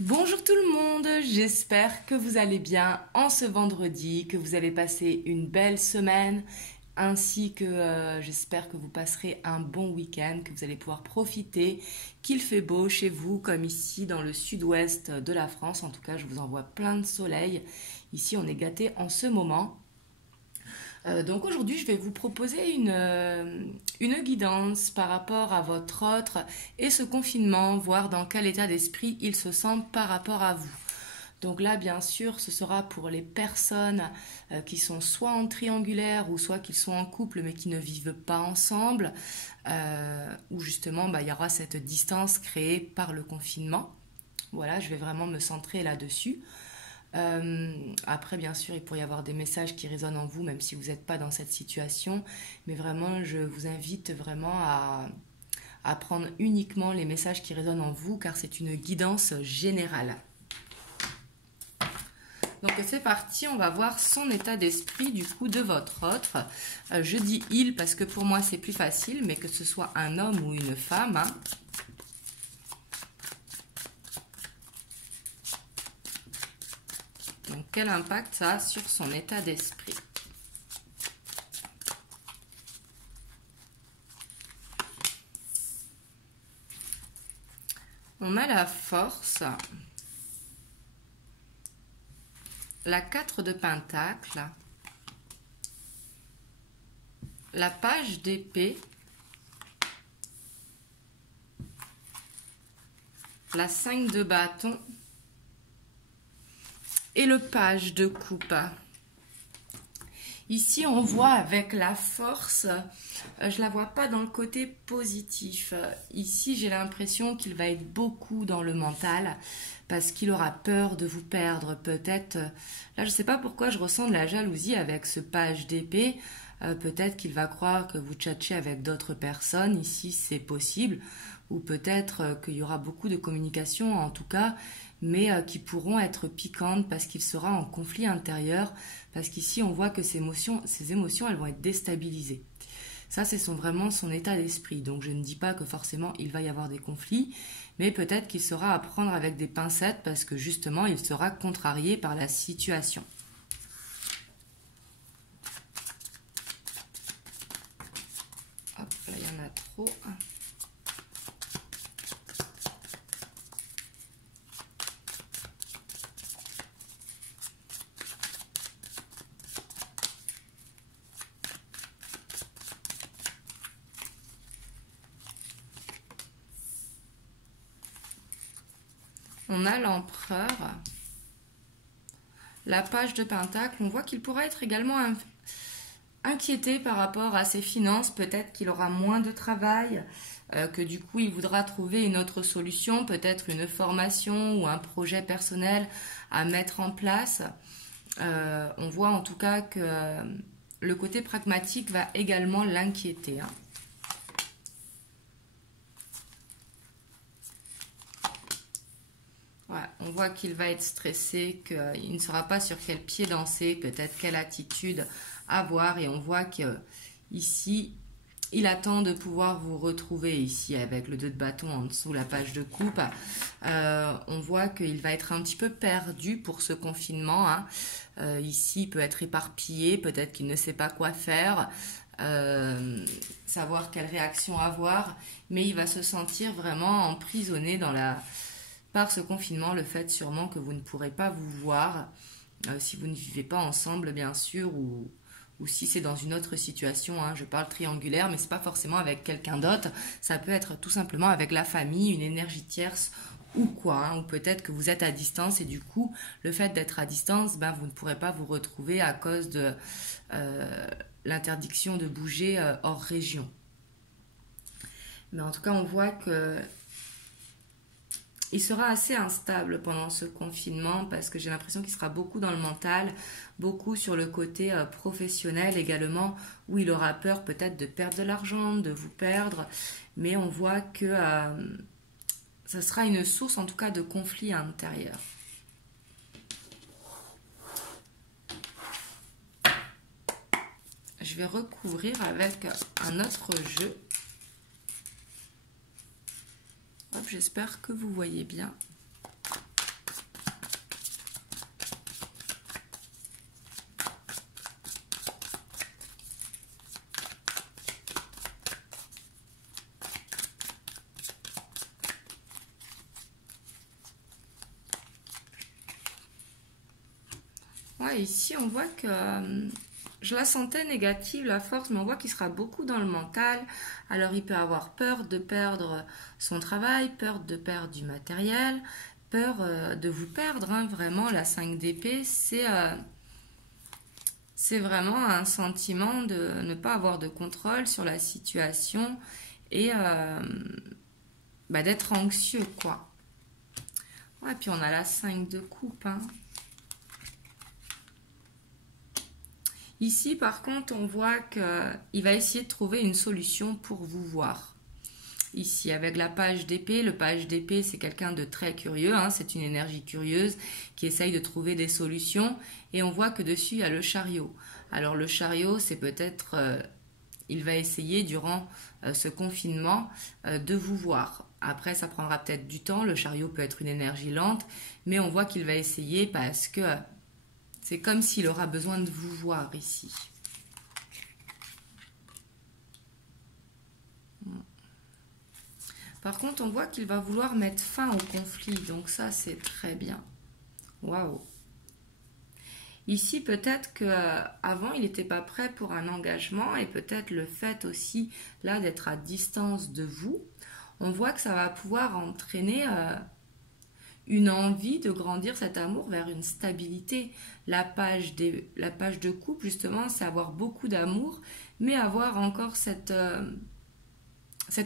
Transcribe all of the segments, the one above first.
Bonjour tout le monde, j'espère que vous allez bien en ce vendredi, que vous allez passer une belle semaine, ainsi que j'espère que vous passerez un bon week-end, que vous allez pouvoir profiter, qu'il fait beau chez vous comme ici dans le sud-ouest de la France. En tout cas, je vous envoie plein de soleil. Ici, on est gâtés en ce moment. Donc aujourd'hui, je vais vous proposer une guidance par rapport à votre autre et ce confinement, voir dans quel état d'esprit il se sent par rapport à vous. Donc là, bien sûr, ce sera pour les personnes qui sont soit en triangulaire ou soit qui sont en couple mais qui ne vivent pas ensemble, où justement il y aura cette distance créée par le confinement. Voilà, je vais vraiment me centrer là-dessus. Après, bien sûr, il pourrait y avoir des messages qui résonnent en vous, même si vous n'êtes pas dans cette situation. Mais vraiment, je vous invite vraiment à prendre uniquement les messages qui résonnent en vous, car c'est une guidance générale. Donc c'est parti, on va voir son état d'esprit du coup de votre autre. Je dis il parce que pour moi c'est plus facile, mais que ce soit un homme ou une femme. Donc, quel impact ça a sur son état d'esprit? On a la force, la 4 de Pentacle, la page d'épée, la 5 de bâton et le page de coupe. Ici, on voit avec la force, je la vois pas dans le côté positif. Ici, j'ai l'impression qu'il va être beaucoup dans le mental parce qu'il aura peur de vous perdre. Peut-être, là, je sais pas pourquoi je ressens de la jalousie avec ce page d'épée. Peut-être qu'il va croire que vous tchatchez avec d'autres personnes. Ici, c'est possible. Ou peut-être qu'il y aura beaucoup de communication, en tout cas, mais qui pourront être piquantes parce qu'il sera en conflit intérieur, parce qu'ici on voit que ces émotions, elles vont être déstabilisées. Ça, c'est vraiment son état d'esprit. Donc je ne dis pas que forcément il va y avoir des conflits, mais peut-être qu'il sera à prendre avec des pincettes parce que justement il sera contrarié par la situation. Hop, là il y en a trop. On a l'empereur, la page de Pentacle. On voit qu'il pourra être également inquiété par rapport à ses finances. Peut-être qu'il aura moins de travail, que du coup il voudra trouver une autre solution, peut-être une formation ou un projet personnel à mettre en place. On voit en tout cas que le côté pragmatique va également l'inquiéter. Ouais, on voit qu'il va être stressé, qu'il ne saura pas sur quel pied danser, peut-être quelle attitude avoir. Et on voit que ici, il attend de pouvoir vous retrouver ici avec le 2 de bâton en dessous, la page de coupe. On voit qu'il va être un petit peu perdu pour ce confinement. Ici, il peut être éparpillé, peut-être qu'il ne sait pas quoi faire. Savoir quelle réaction avoir, mais il va se sentir vraiment emprisonné par ce confinement, le fait sûrement que vous ne pourrez pas vous voir si vous ne vivez pas ensemble, bien sûr, ou si c'est dans une autre situation. Je parle triangulaire, mais c'est pas forcément avec quelqu'un d'autre. Ça peut être tout simplement avec la famille, une énergie tierce ou quoi. Ou peut-être que vous êtes à distance et du coup, le fait d'être à distance, vous ne pourrez pas vous retrouver à cause de l'interdiction de bouger hors région. Mais en tout cas, on voit que il sera assez instable pendant ce confinement parce que j'ai l'impression qu'il sera beaucoup dans le mental, beaucoup sur le côté professionnel également, où il aura peur peut-être de perdre de l'argent, de vous perdre, mais on voit que ça sera une source en tout cas de conflit intérieur. Je vais recouvrir avec un autre jeu. Hop, j'espère que vous voyez bien. Ouais, ici, on voit que je la sentais négative, la force, mais on voit qu'il sera beaucoup dans le mental. Alors, il peut avoir peur de perdre son travail, peur de perdre du matériel, peur de vous perdre. Hein. Vraiment, la 5 d'épée, c'est vraiment un sentiment de ne pas avoir de contrôle sur la situation et d'être anxieux, quoi. Ouais, puis on a la 5 de coupe, hein. Ici, par contre, on voit qu'il va essayer de trouver une solution pour vous voir. Ici, avec la page d'épée, le page d'épée, c'est quelqu'un de très curieux, hein, c'est une énergie curieuse qui essaye de trouver des solutions. Et on voit que dessus, il y a le chariot. Alors, le chariot, c'est peut-être, il va essayer durant ce confinement de vous voir. Après, ça prendra peut-être du temps. Le chariot peut être une énergie lente, mais on voit qu'il va essayer parce que c'est comme s'il aura besoin de vous voir ici. Par contre, on voit qu'il va vouloir mettre fin au conflit. Donc ça, c'est très bien. Waouh! Ici, peut-être qu'avant, il n'était pas prêt pour un engagement. Et peut-être le fait aussi, là, d'être à distance de vous. On voit que ça va pouvoir entraîner une envie de grandir cet amour vers une stabilité. La page de couple, justement, c'est avoir beaucoup d'amour, mais avoir encore cet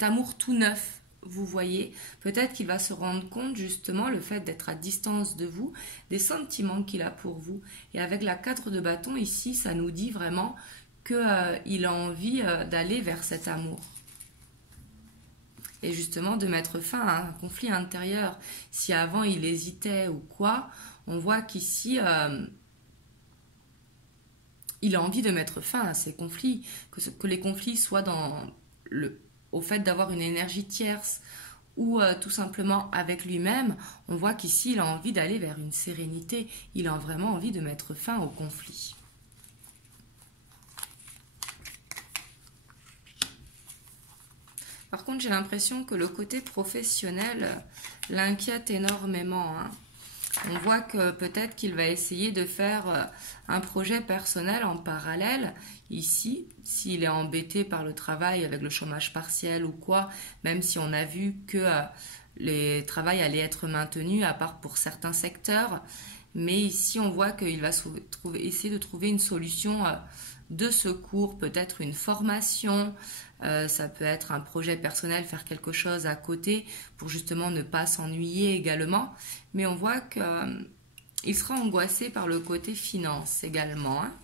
amour tout neuf, vous voyez. Peut-être qu'il va se rendre compte, justement, le fait d'être à distance de vous, des sentiments qu'il a pour vous. Et avec la 4 de bâton, ici, ça nous dit vraiment qu'il a envie d'aller vers cet amour. Et justement de mettre fin à un conflit intérieur. Si avant il hésitait ou quoi, on voit qu'ici il a envie de mettre fin à ces conflits, que les conflits soient au fait d'avoir une énergie tierce ou tout simplement avec lui-même. On voit qu'ici il a envie d'aller vers une sérénité, il a vraiment envie de mettre fin au conflit. Par contre, j'ai l'impression que le côté professionnel l'inquiète énormément. Hein. On voit que peut-être qu'il va essayer de faire un projet personnel en parallèle. Ici, s'il est embêté par le travail avec le chômage partiel ou quoi, même si on a vu que les travails allaient être maintenus, à part pour certains secteurs. Mais ici, on voit qu'il va essayer de trouver une solution de secours, peut-être une formation, ça peut être un projet personnel, faire quelque chose à côté pour justement ne pas s'ennuyer également. Mais on voit qu'il sera angoissé par le côté finance également. Hein.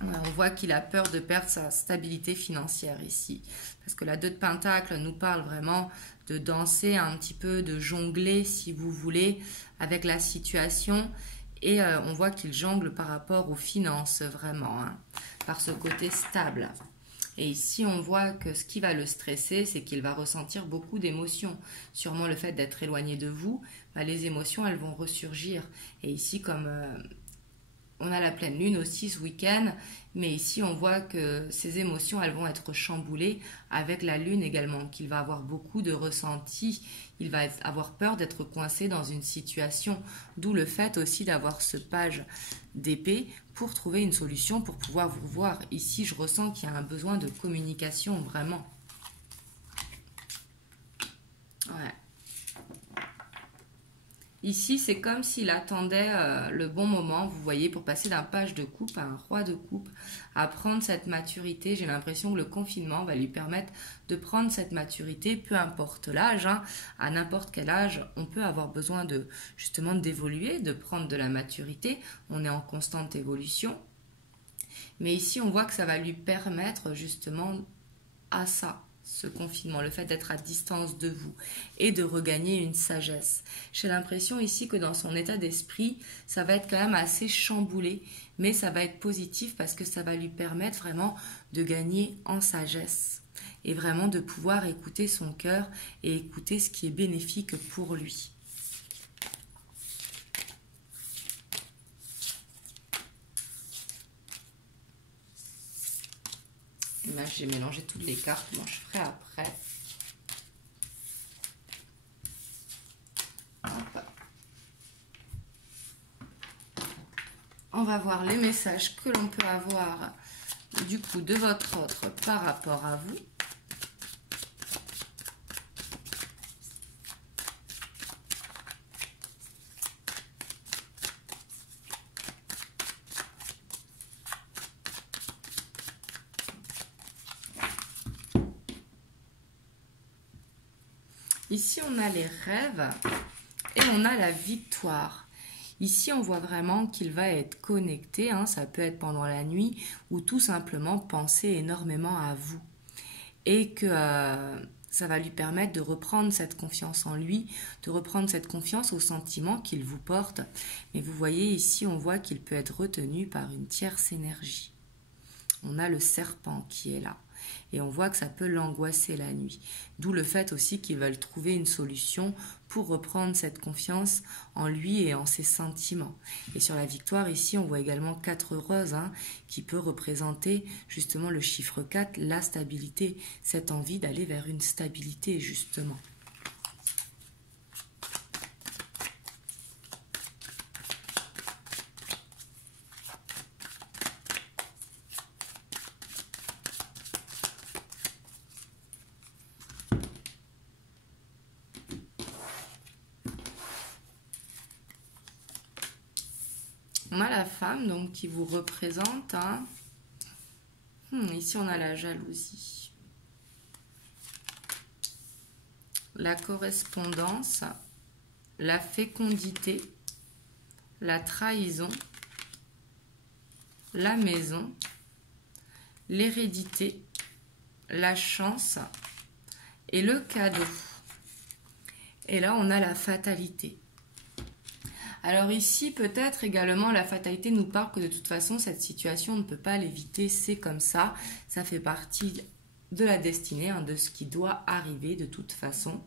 On voit qu'il a peur de perdre sa stabilité financière ici. Parce que la 2 de Pentacle nous parle vraiment de danser un petit peu, de jongler si vous voulez avec la situation. Et on voit qu'il jongle par rapport aux finances vraiment, hein, par ce côté stable. Et ici, on voit que ce qui va le stresser, c'est qu'il va ressentir beaucoup d'émotions. Sûrement le fait d'être éloigné de vous, les émotions, elles vont ressurgir. Et ici, comme on a la pleine lune aussi ce week-end, mais ici on voit que ces émotions elles vont être chamboulées avec la lune également, qu'il va avoir beaucoup de ressentis, il va avoir peur d'être coincé dans une situation, d'où le fait aussi d'avoir ce page d'épée pour trouver une solution pour pouvoir vous voir. Ici je ressens qu'il y a un besoin de communication vraiment. Ouais. Ici, c'est comme s'il attendait le bon moment, vous voyez, pour passer d'un page de coupe à un roi de coupe, à prendre cette maturité. J'ai l'impression que le confinement va lui permettre de prendre cette maturité, peu importe l'âge, hein, à n'importe quel âge, on peut avoir besoin justement d'évoluer, de prendre de la maturité. On est en constante évolution. Mais ici, on voit que ça va lui permettre justement à ça. Ce confinement, le fait d'être à distance de vous et de regagner une sagesse. J'ai l'impression ici que dans son état d'esprit, ça va être quand même assez chamboulé, mais ça va être positif parce que ça va lui permettre vraiment de gagner en sagesse et vraiment de pouvoir écouter son cœur et écouter ce qui est bénéfique pour lui. Là, j'ai mélangé toutes les cartes, moi je ferai après. Hop. On va voir les messages que l'on peut avoir du coup de votre autre par rapport à vous. Ici, on a les rêves et on a la victoire. Ici, on voit vraiment qu'il va être connecté, hein, ça peut être pendant la nuit ou tout simplement penser énormément à vous. Et que ça va lui permettre de reprendre cette confiance en lui, de reprendre cette confiance aux sentiments qu'il vous porte. Mais vous voyez ici, on voit qu'il peut être retenu par une tierce énergie. On a le serpent qui est là. Et on voit que ça peut l'angoisser la nuit. D'où le fait aussi qu'ils veulent trouver une solution pour reprendre cette confiance en lui et en ses sentiments. Et sur la victoire, ici, on voit également 4 roses, hein, qui peut représenter justement le chiffre 4, la stabilité, cette envie d'aller vers une stabilité, justement. On a la femme donc qui vous représente. Hein. Ici, on a la jalousie. La correspondance. La fécondité. La trahison. La maison. L'hérédité. La chance. Et le cadeau. Et là, on a la fatalité. Alors ici, peut-être également, la fatalité nous parle que de toute façon, cette situation, on ne peut pas l'éviter, c'est comme ça. Ça fait partie de la destinée, hein, de ce qui doit arriver de toute façon.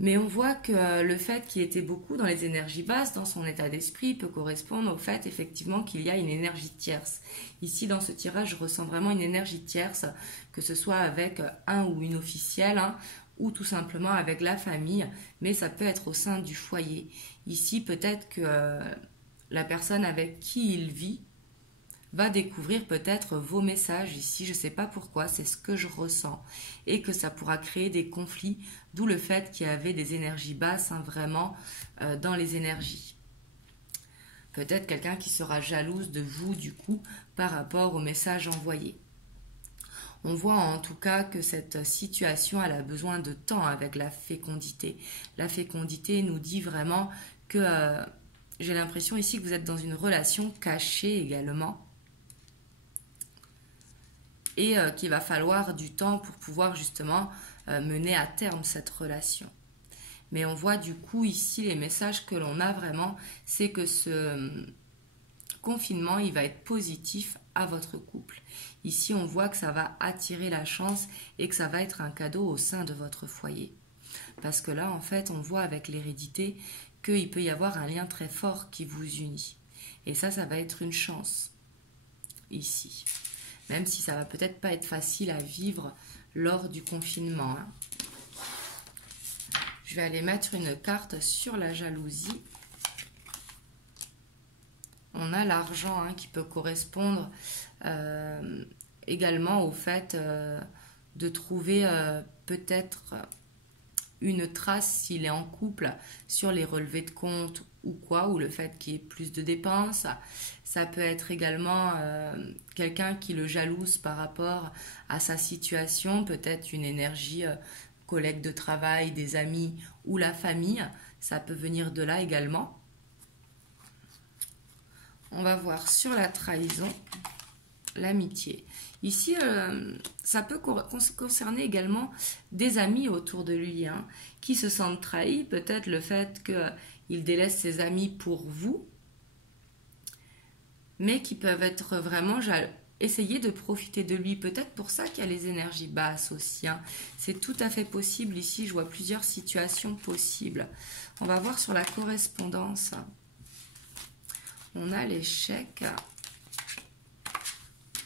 Mais on voit que le fait qu'il était beaucoup dans les énergies basses, dans son état d'esprit, peut correspondre au fait effectivement qu'il y a une énergie tierce. Ici, dans ce tirage, je ressens vraiment une énergie tierce, que ce soit avec un ou une officielle, hein, ou tout simplement avec la famille, mais ça peut être au sein du foyer. Ici, peut-être que la personne avec qui il vit va découvrir peut-être vos messages ici, je ne sais pas pourquoi, c'est ce que je ressens, et que ça pourra créer des conflits, d'où le fait qu'il y avait des énergies basses, hein, vraiment, dans les énergies. Peut-être quelqu'un qui sera jalouse de vous, du coup, par rapport aux messages envoyés. On voit en tout cas que cette situation, elle a besoin de temps avec la fécondité. La fécondité nous dit vraiment que j'ai l'impression ici que vous êtes dans une relation cachée également. Et qu'il va falloir du temps pour pouvoir justement mener à terme cette relation. Mais on voit du coup ici les messages que l'on a vraiment, c'est que ce confinement, il va être positif à votre couple. Ici, on voit que ça va attirer la chance et que ça va être un cadeau au sein de votre foyer. Parce que là, en fait, on voit avec l'hérédité qu'il peut y avoir un lien très fort qui vous unit. Et ça va être une chance ici. Même si ça va peut-être pas être facile à vivre lors du confinement. Hein. Je vais aller mettre une carte sur la jalousie. On a l'argent, hein, qui peut correspondre également au fait de trouver peut-être une trace s'il est en couple sur les relevés de compte ou quoi, ou le fait qu'il y ait plus de dépenses. Ça peut être également quelqu'un qui le jalouse par rapport à sa situation, peut-être une énergie collègue de travail, des amis ou la famille. Ça peut venir de là également. On va voir sur la trahison, l'amitié. Ici, ça peut concerner également des amis autour de lui, hein, qui se sentent trahis. Peut-être le fait qu'il délaisse ses amis pour vous, mais qui peuvent être vraiment essayer de profiter de lui. Peut-être pour ça qu'il y a les énergies basses aussi. Hein. C'est tout à fait possible. Ici, je vois plusieurs situations possibles. On va voir sur la correspondance. On a l'échec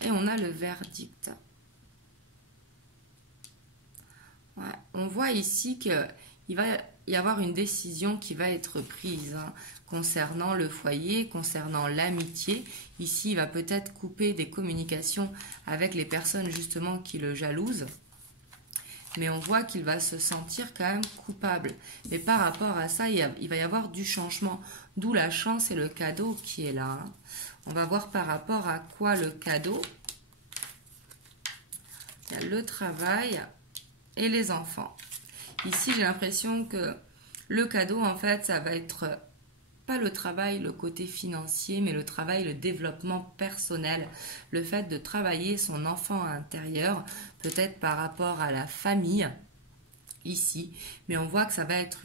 et on a le verdict. Ouais, on voit ici qu'il va y avoir une décision qui va être prise hein, concernant le foyer, concernant l'amitié. Ici, il va peut-être couper des communications avec les personnes justement qui le jalousent. Mais on voit qu'il va se sentir quand même coupable. Mais par rapport à ça, il va y avoir du changement. D'où la chance et le cadeau qui est là. Hein. On va voir par rapport à quoi le cadeau. Il y a le travail et les enfants. Ici, j'ai l'impression que le cadeau, en fait, ça va être pas le travail, le côté financier, mais le travail, le développement personnel. Le fait de travailler son enfant intérieur, peut-être par rapport à la famille, ici. Mais on voit que ça va être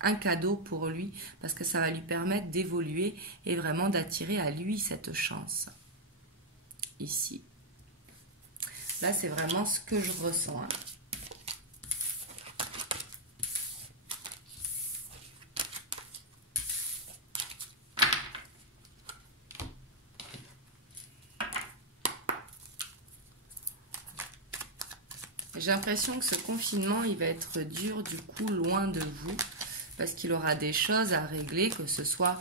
un cadeau pour lui, parce que ça va lui permettre d'évoluer et vraiment d'attirer à lui cette chance. Ici. Là, c'est vraiment ce que je ressens. Hein. J'ai l'impression que ce confinement, il va être dur, du coup, loin de vous, parce qu'il aura des choses à régler, que ce soit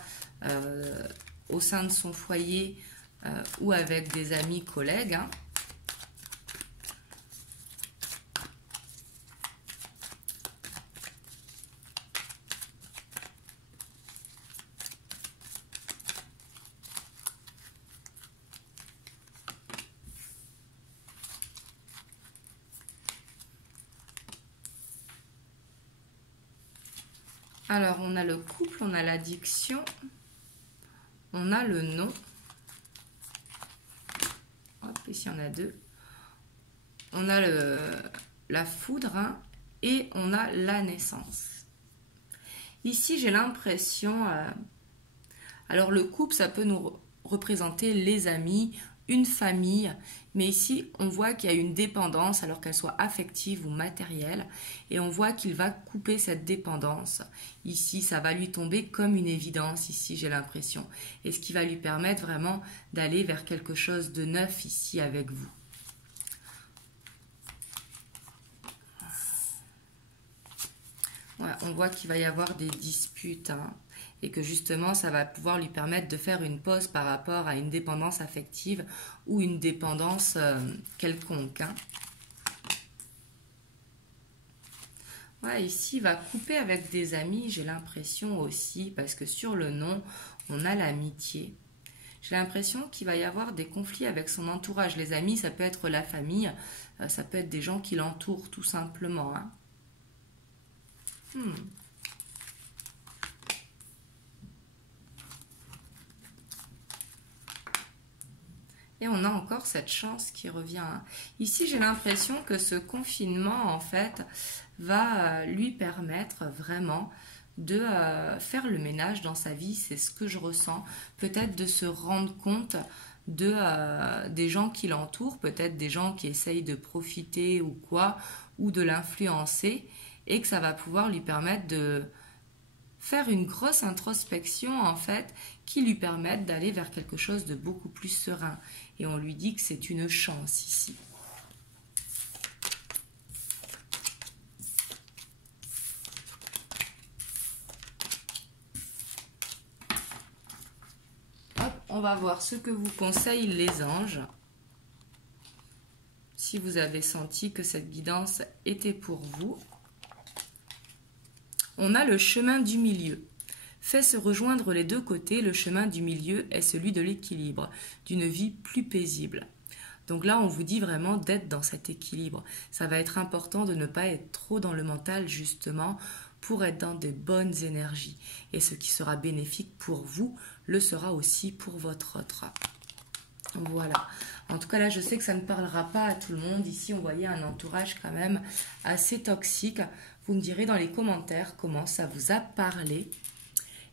au sein de son foyer ou avec des amis, collègues. Hein. Alors, on a le couple, on a l'addiction, on a le non. Hop, ici, on a deux. On a la foudre hein, et on a la naissance. Ici, j'ai l'impression... alors, le couple, ça peut nous représenter les amis, une famille, mais ici on voit qu'il y a une dépendance alors qu'elle soit affective ou matérielle et on voit qu'il va couper cette dépendance. Ici ça va lui tomber comme une évidence ici j'ai l'impression et ce qui va lui permettre vraiment d'aller vers quelque chose de neuf ici avec vous. Ouais, on voit qu'il va y avoir des disputes hein, et que justement ça va pouvoir lui permettre de faire une pause par rapport à une dépendance affective ou une dépendance quelconque. Hein. Ouais, ici il va couper avec des amis, j'ai l'impression aussi, parce que sur le nom, on a l'amitié. J'ai l'impression qu'il va y avoir des conflits avec son entourage. Les amis, ça peut être la famille, ça peut être des gens qui l'entourent tout simplement. Hein. Et on a encore cette chance qui revient. Ici, j'ai l'impression que ce confinement, en fait, va lui permettre vraiment de faire le ménage dans sa vie. C'est ce que je ressens. Peut-être de se rendre compte des gens qui l'entourent, peut-être des gens qui essayent de profiter ou quoi, ou de l'influencer, et que ça va pouvoir lui permettre de faire une grosse introspection en fait qui lui permette d'aller vers quelque chose de beaucoup plus serein. Et on lui dit que c'est une chance ici. Hop, on va voir ce que vous conseillent les anges. Si vous avez senti que cette guidance était pour vous. On a le chemin du milieu. Fait se rejoindre les deux côtés, le chemin du milieu est celui de l'équilibre, d'une vie plus paisible. Donc là, on vous dit vraiment d'être dans cet équilibre. Ça va être important de ne pas être trop dans le mental, justement, pour être dans des bonnes énergies. Et ce qui sera bénéfique pour vous, le sera aussi pour votre autre. Voilà. En tout cas, là, je sais que ça ne parlera pas à tout le monde. Ici, on voyait un entourage quand même assez toxique. Vous me direz dans les commentaires comment ça vous a parlé.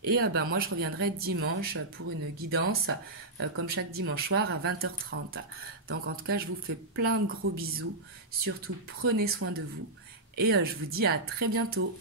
Et moi, je reviendrai dimanche pour une guidance, comme chaque dimanche soir à 20h30. Donc, en tout cas, je vous fais plein de gros bisous. Surtout, prenez soin de vous. Et je vous dis à très bientôt.